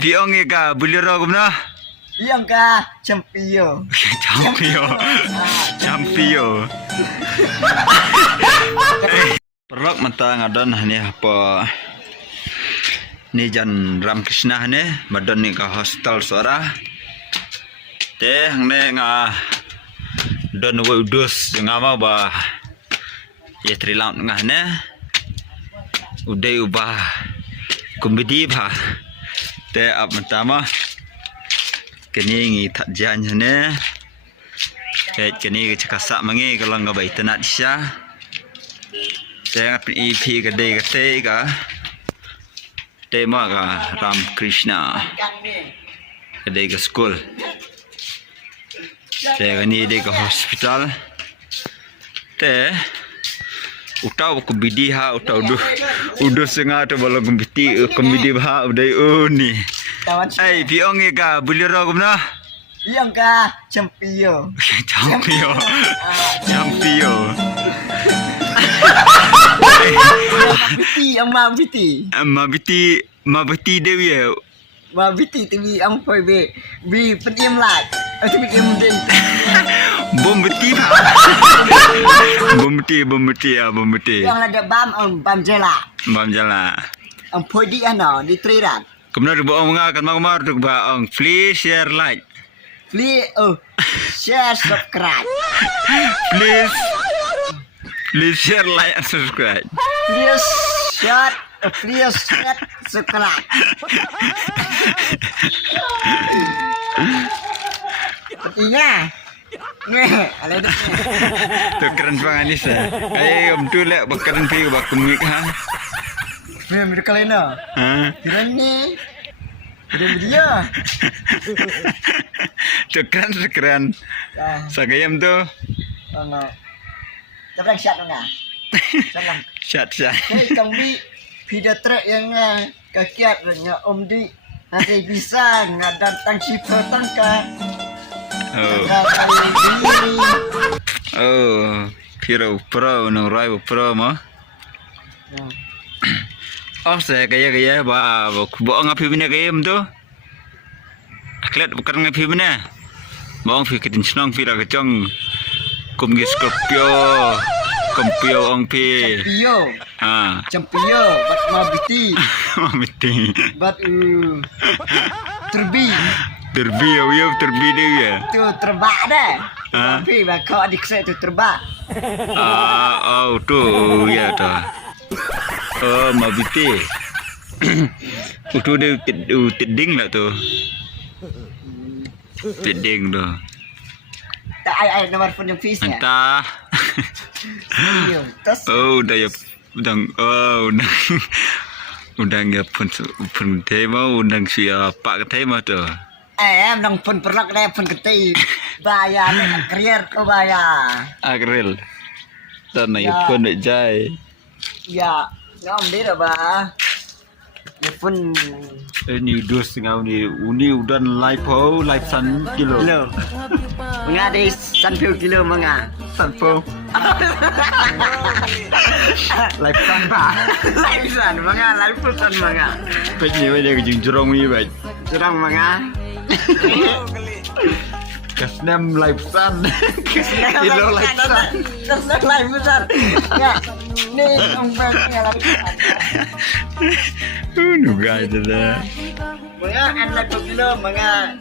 Piong ka buliro gumna. Yang ka Champio. Champio. Perlok mata ngadon ni apa ni jan Ramkrishna ni madon ni ka hostel suara. Teh ne nga don wo udus ngama ba ye trilam ngah ne udai ubah kumbidi ba te ap matama kini ngi tak jan ne te kini cakasak mangi kalau nga ba itanat sya saya ngap EP gede ka tema ka Ramkrishna gede ka school. Saya ni di ke hospital. Teh utau ku bidi ha utau udu senga tu balo kumbiti kumbidi ba udai ni. Ai piong ka buliro gumna. Yang ka Champio. Champio. Biti ang Mabiti dewi. Biti TV ang phơi vì phân im lại ở thì im đi Bombeti. yang ada bam jela ang phơi đi ano di triran Kemudian ribu orang mengakan mangmar tu ba ang please share like. share subscribe Please share like and subscribe. please share subscribe Sepertinya ala itu Tu keren banget ni sah. Ay om tu lek bakaran pi ba kumik ha. Mir kalena Ha. keren ni dia Tu keren. Sagayam tu. ano Jangan shot nga jangan Chat. Kang di video trek yang kakiat nya om di nanti bisa datang si petangka Oh. Piro pro no rai pro ma. Oh saya gaya ba boong api bina gayam tu. Aklet bukan ngapi bina. Boong fi kitin snong fi ra kecong. Kum gi Scorpio. Kompio ong pi. Champio bat mabiti bat terbi Terbi dia. tu terbak dah tapi ba kau adik saya tu terbak Oh tu ya tu. Oh mabiti. Itu dia tiding lah tu. Tiding tu. tak ai nomor phone yang fees nya Entah. tas Oh dah ya undang ya pun tema undang siapa ke tema tu. em đang phun perlak dah phun keti bayar career kau bayar Agril. Dan ya pun nak jai. ya ngom dia dah ba ya phun Ini dos ngau ni uni udan live san kilo. mengadai sanpil kilo menga Sanpo. Live san ba. live san menga Pej ni dia ke jurong ni baik. Jurang menga Kasnam live san. Kilo live san. Terus live besar ya ni orang yang lagi Nugai tu dah. menga an 1 kilo menga